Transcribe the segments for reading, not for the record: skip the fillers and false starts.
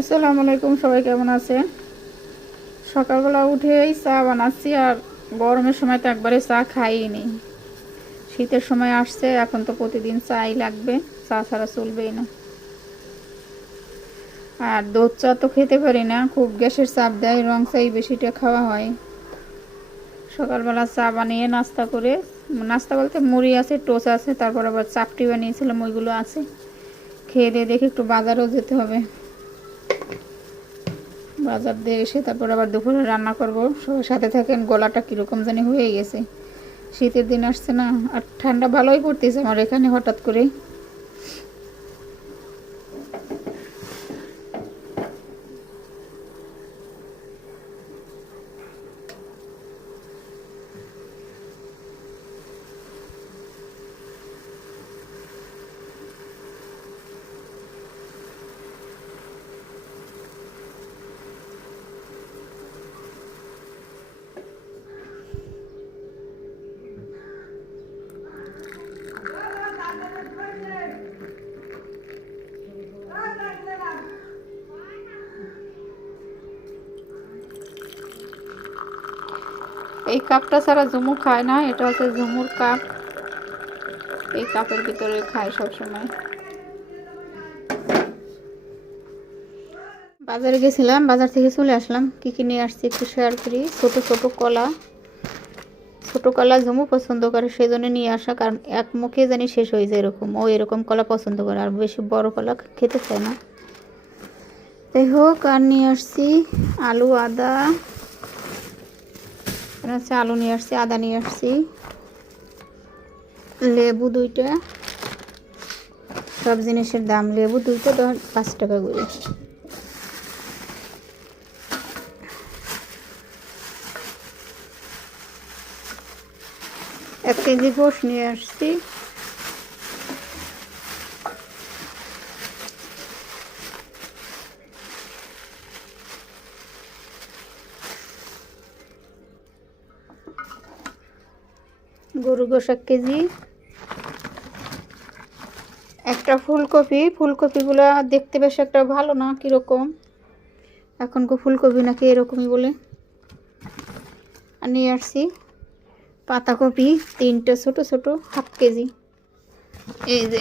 আসসালামু আলাইকুম, সবাই কেমন আছেন? সকালবেলা উঠেই চা বানাচ্ছি। আর গরমের সময় তো একবারে চা খাইনি। শীতের সময় আসছে, এখন তো প্রতিদিন চাই লাগবে, চা ছাড়া চলবেই না। আর দুধ চা তো খেতে পারি না, খুব গ্যাসের চাপ দেয়, রং চাই বেশিটা খাওয়া হয়। সকালবেলা চা বানিয়ে নাস্তা করে, নাস্তা বলতে মুড়ি আছে, টোস্ট আছে, তারপর আবার চাপটি বানিয়েছিলাম, ওইগুলো আছে। খেয়ে দিয়ে দেখে একটু বাজারও যেতে হবে। বাজার দিয়ে এসে তারপর আবার দুপুরে রান্না করব। সবার সাথে থাকেন। গলাটা কীরকম জানি হয়ে গেছে, শীতের দিন আসছে না, আর ঠান্ডা ভালোই পড়তেছে আমার এখানে হঠাৎ করে। এই কাপটা ছাড়া ঝুমু খায় না, এটা হচ্ছে ঝুমুর কাপ। এই কাপের ভিতরে খায় সবসময়। বাজারে গেছিলাম, বাজার থেকে চলে আসলাম। কি কি নিয়ে আসছি একটু শেয়ার করি। ছোট ছোট কলা, ছোট কলা ঝুমু পছন্দ করে, সেই জন্য নিয়ে আসা। কারণ এক মুখে জানি শেষ হয়ে যায়, এরকম ও এরকম কলা পছন্দ করে, আর বেশি বড় কলা খেতে চায় না। যাই হোক, আর নিয়ে আসছি আলু, আদা। হচ্ছে আলু নিয়ে আসছি, আদা নিয়ে আসছি, লেবু 2টা। সব জিনিসের দাম, লেবু 2টা 5 টাকা করে। 1 কেজি গোশ নিয়ে আসছি। গরু গোশ 1 কেজি। একটা ফুলকপি, ফুলকপিগুলো দেখতে বেশ একটা ভালো না, কীরকম এখনকার ফুলকপি নাকি এরকমই বলে। আর নিয়ে আসছি পাতাকপি 3টে, ছোট ছোট, 1/2 কেজি। এই যে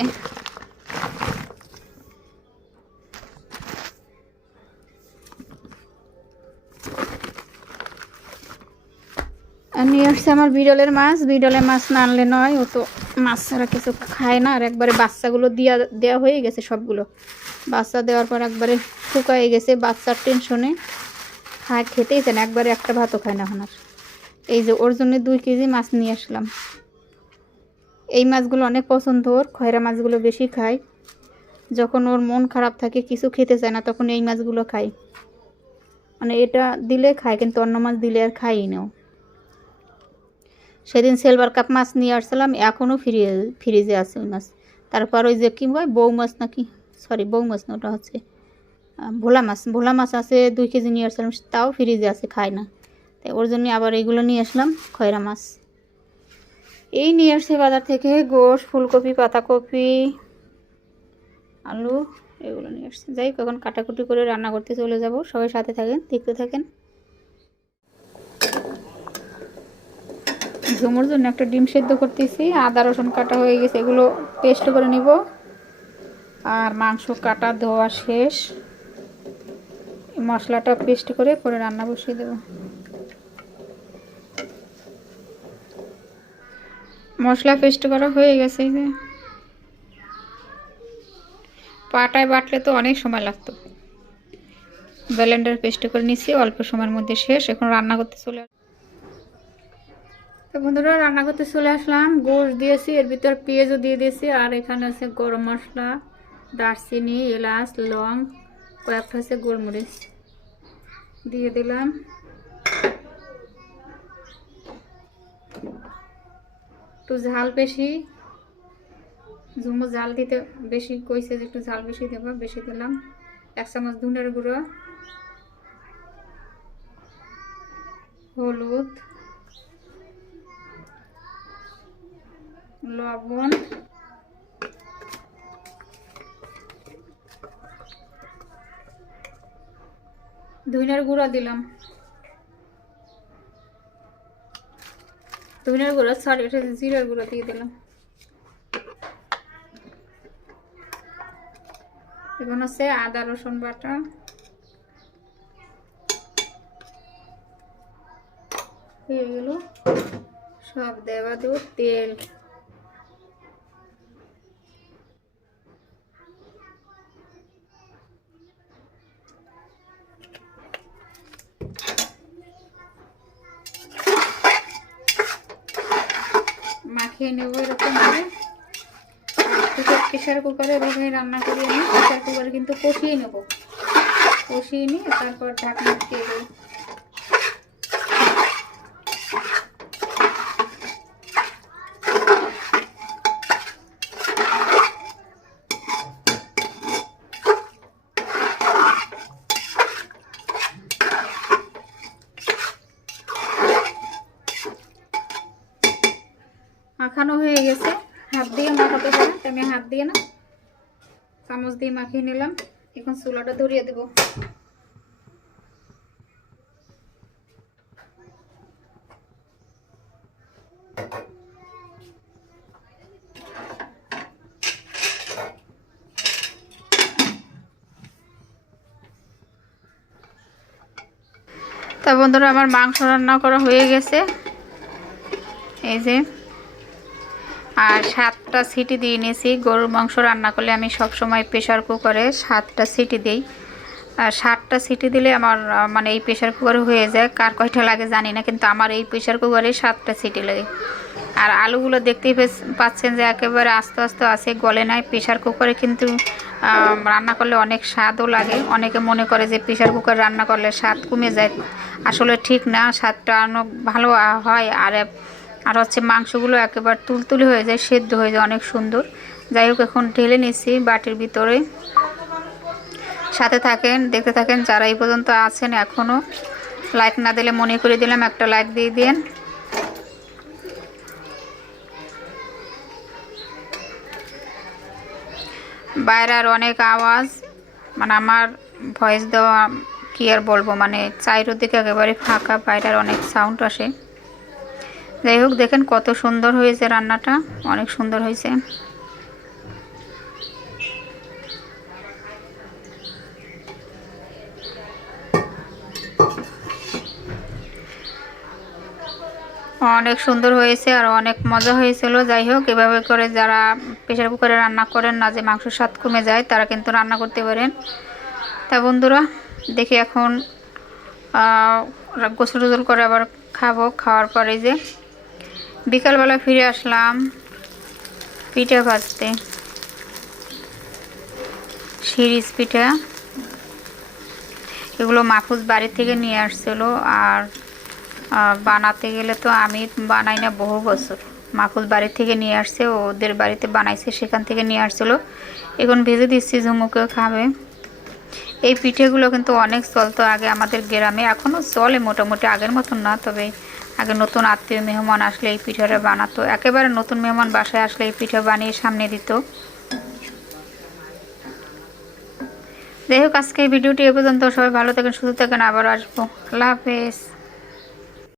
আর নিয়ে আসছে আমার বিড়ালের মাছ। বিড়ালের মাছ না আনলে নয়, ও তো মাছ ছাড়া কিছু খায় না। আর একবারে বাচ্চাগুলো দেওয়া হয়ে গেছে সবগুলো। বাচ্চা দেওয়ার পর একবারে শুকায়ে গেছে, বাচ্চার টেনশনে খেতেই চায় না, একবারে একটা ভাতও খায় না এখন আর। এই যে ওর জন্য 2 কেজি মাছ নিয়ে আসলাম। এই মাছগুলো অনেক পছন্দ ওর, খয়রা মাছগুলো বেশি খায়। যখন ওর মন খারাপ থাকে, কিছু খেতে চায় না, তখন এই মাছগুলো খায়। মানে এটা দিলে খায়, কিন্তু অন্য মাছ দিলে আর খাই না। সেদিন সিলভার কাপ মাছ নিয়ে আসছিলাম, এখনও ফ্রিজে আছে ওই মাছ। তারপর ওই যে কী হয়, বউ মাছ নাকি, সরি বউ মাছ না, ওটা হচ্ছে ভোলা মাছ। ভোলা মাছ আছে 2 কেজি নিয়ে আসছিলাম, তাও ফ্রিজে আছে, খায় না। তাই ওর জন্য আবার এইগুলো নিয়ে আসলাম, খয়রা মাছ। এই নিয়ে আসছে বাজার থেকে গোশ, ফুলকপি, পাতাকপি, আলু, এগুলো নিয়ে আসছে। যাই হোক, এখন কাটাকুটি করে রান্না করতে চলে যাব। সবাই সাথে থাকেন, দেখতে থাকেন। ঝুমুর জন্য একটা ডিম সেদ্ধ করতেছি। আদা রসুন কাটা হয়ে গেছে, এগুলো পেস্ট করে নিব। আর মাংস কাটা ধোয়া শেষ, মশলাটা পেস্ট করে পরে রান্না বসিয়ে দেব। মশলা পেস্ট করা হয়ে গেছে। যে পাটায় বাটলে তো অনেক সময় লাগতো, ব্লেন্ডার পেস্ট করে নিচ্ছি, অল্প সময়ের মধ্যে শেষ। এখন রান্না করতে চলে তো বন্ধুরা, রান্না করতে চলে আসলাম। গোশ দিয়েছি, এর ভিতর পেঁয়াজও দিয়ে দিয়েছি। আর এখানে আছে গরম মশলা, দারচিনি, এলাচ, লং, কয়েকটা আছে গোলমরিচ দিয়ে দিলাম। একটু ঝাল বেশি, ঝুমু ঝাল দিতে বেশি কইছে যে একটু ঝাল বেশি দেবো, বেশি দিলাম। 1 চামচ ধনের গুঁড়ো, হলুদ, লবণ, ধনিয়ার গুঁড়া দিলাম, ধনিয়ার গুঁড়া সরি এটা জিরার গুঁড়া দিয়ে দিলাম। এখন হচ্ছে আদা রসুন বাটা, হয়ে গেল সব দেওয়া দেব তেল, মাখিয়ে নেব এরকম করে। প্রেশার কুকারে এভাবে রান্না করি আমি, প্রেশার কুকারে কিন্তু কষিয়ে নেব, কষিয়ে নিয়ে তারপর ঢাকনা দিয়ে দেবো। মাখানো হয়ে গেছে, হাত দিয়ে মাখাতে পারে, আমি হাত দিয়ে না চামচ দিয়ে মাখিয়ে নিলাম। এখন চুলাটা ধরিয়ে দেব। তা বন্ধুরা আমার মাংস রান্না করা হয়ে গেছে, এই যে, আর 7টা সিটি দিয়ে নিয়েছি। গরুর মাংস রান্না করলে আমি সব সময় প্রেশার কুকারে 7টা সিটি দিই, আর 7টা সিটি দিলে আমার মানে এই প্রেশার কুকারে হয়ে যায়। কার কয়টা লাগে জানি না, কিন্তু আমার এই প্রেশার কুকারে 7টা সিটি লাগে। আর আলুগুলো দেখতেই পাচ্ছেন যে একেবারে আস্তে আস্তে আছে, গলে নাই। প্রেশার কুকারে কিন্তু রান্না করলে অনেক স্বাদও লাগে। অনেকে মনে করে যে প্রেশার কুকারে রান্না করলে স্বাদ কমে যায়, আসলে ঠিক না, স্বাদটা অনেক ভালো হয়। আর হচ্ছে মাংসগুলো একেবারে তুলতুলে হয়ে যায়, সেদ্ধ হয়ে যায় অনেক সুন্দর। যাই হোক এখন ঢেলে নিচ্ছি বাটির ভিতরে। সাথে থাকেন, দেখতে থাকেন। যারা এই পর্যন্ত আছেন এখনও লাইক না দিলে মনে করে দিলাম একটা লাইক দিয়ে দিন। বাইরের অনেক আওয়াজ, মানে আমার ভয়েস দেওয়া কি আর বলবো, মানে চারিদিকে একেবারে ফাঁকা, বাইরের অনেক সাউন্ড আসে। যাই হোক দেখেন কত সুন্দর হয়েছে রান্নাটা, অনেক সুন্দর হয়েছে। অনেক সুন্দর হয়েছে আর অনেক মজা হয়েছিল। যাই হোক এভাবে করে যারা প্রেশার কুকারে রান্না করেন না যে মাংসের স্বাদ কমে যায়, তারা কিন্তু রান্না করতে পারেন। তা বন্ধুরা দেখি এখন গোসল টোসল করে আবার খাবো। খাওয়ার পরে যে বিকালবেলা ফিরে আসলাম পিঠা ভাজতে, সিরিজ পিঠা। এগুলো মাহফুজ বাড়ি থেকে নিয়ে আসছিল, আর বানাতে গেলে তো আমি বানাই না বহু বছর। মাহফুজ বাড়ি থেকে নিয়ে আসছে, ওদের বাড়িতে বানাইছে, সেখান থেকে নিয়ে আসছিল। এখন ভেজে দিচ্ছি, ঝুমুকেও খাবে। এই পিঠেগুলো কিন্তু অনেক চলতো আগে আমাদের গ্রামে, এখনও চলে মোটামুটি, আগের মতন না। তবে আগে নতুন আত্মীয় মেহমান আসলে এই পিঠাটা বানাতো, একেবারে নতুন মেহমান বাসায় আসলে এই পিঠা বানিয়ে সামনে দিত। যাই হোক আজকে এই ভিডিওটি এ পর্যন্ত। সবাই ভালো থাকেন, সুস্থ থাকেন, আবার আসবো। আল্লাহ হাফেজ।